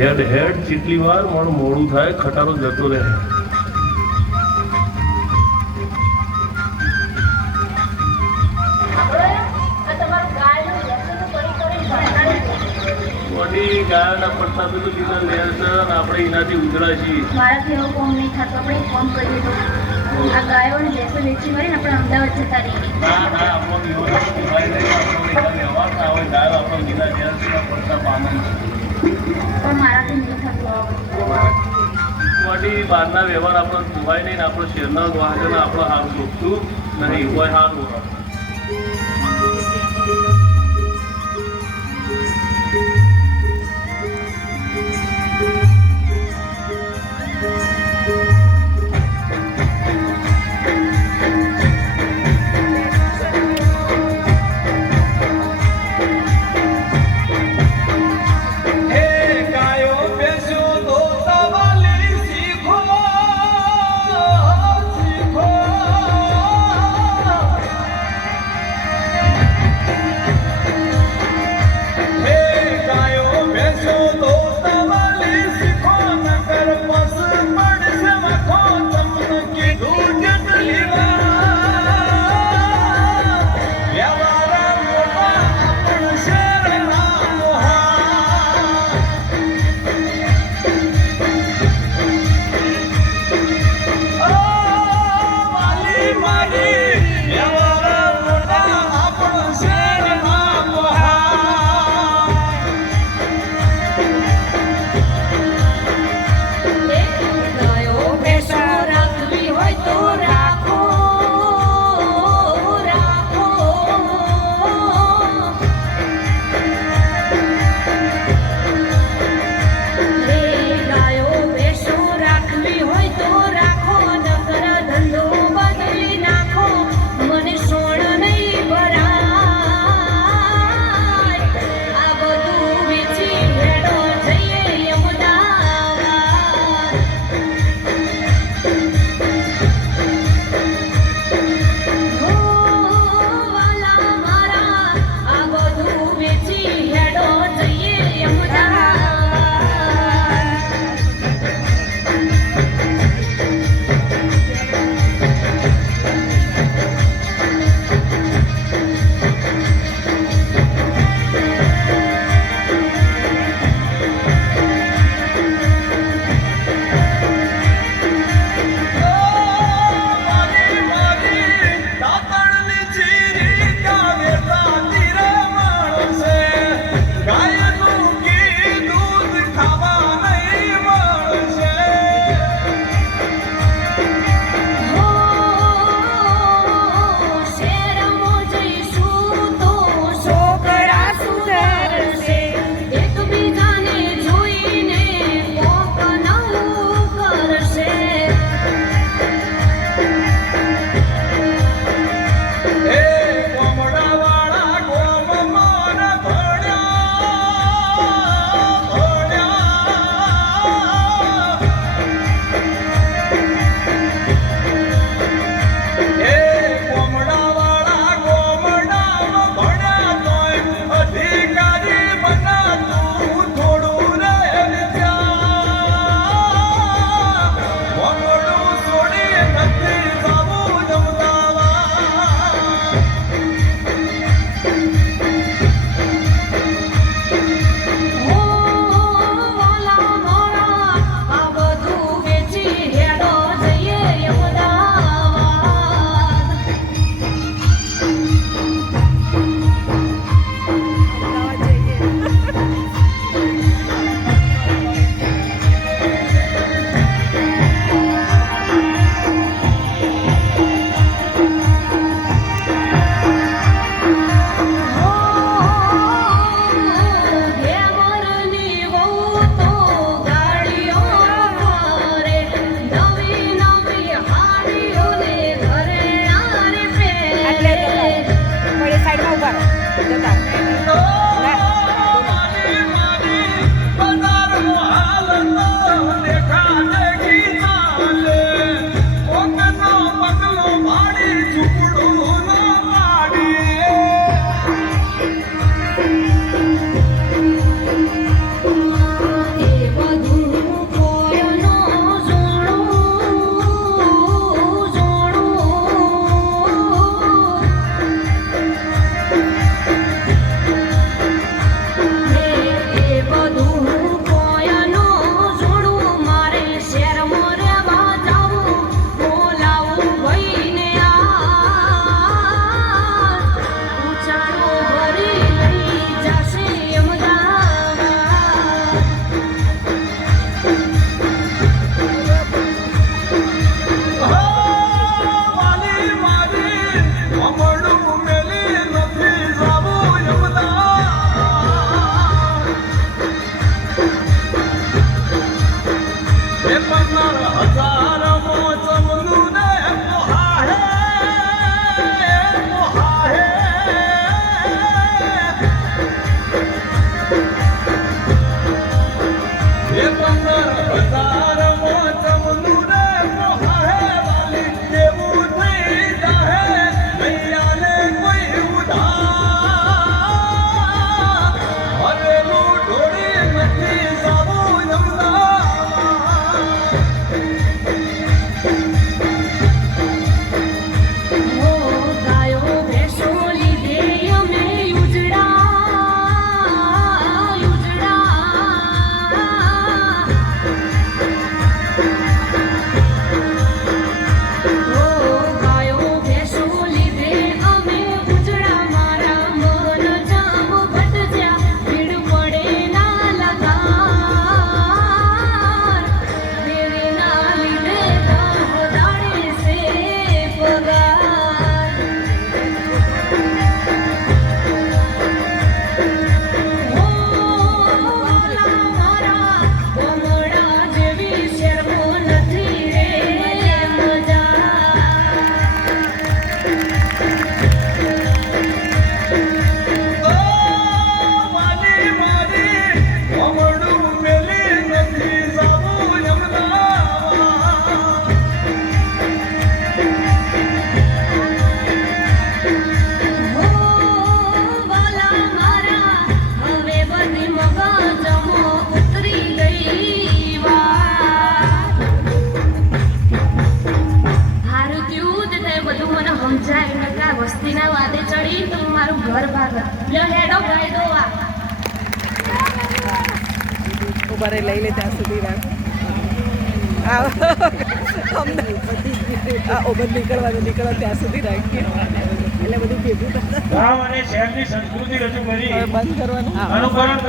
હેડ હેડ જેટલી વાર મારું મોડું થાય ખટારો જતો રહે. ગાયના પડતા બધું લીધા લે છે અને આપણે એનાથી ઉજળા છીએ. મારાથી એવો કોમ નહીં થતો. આપણે એક કોમ કરીએ તો આ ગાયો અને ભેંસો વેચી મારીને આપણે અમદાવાદ જતા રહીએ. ના ના આપણો દિવસ મોબાઈલ લઈને આપણો વ્યવહાર ના હોય. ગાયો આપણો લીધા ઘેર પડતા પામે પણ મારાથી નહીં થતું. બહારના વ્યવહાર આપણો જોવાય નહીં ને આપણો શહેરના વાહન આપણો સારું શોધતું નહીં કોઈ સારું. ઉભા રહી લઈ લે ત્યાં સુધી રાખ બંધ નીકળવા ત્યાં સુધી રાખીએ એટલે બધું ભેગું ગામ અને શહેરની સંસ્કૃતિ રજૂ કરી બંધ કરવાનું અનુકરણ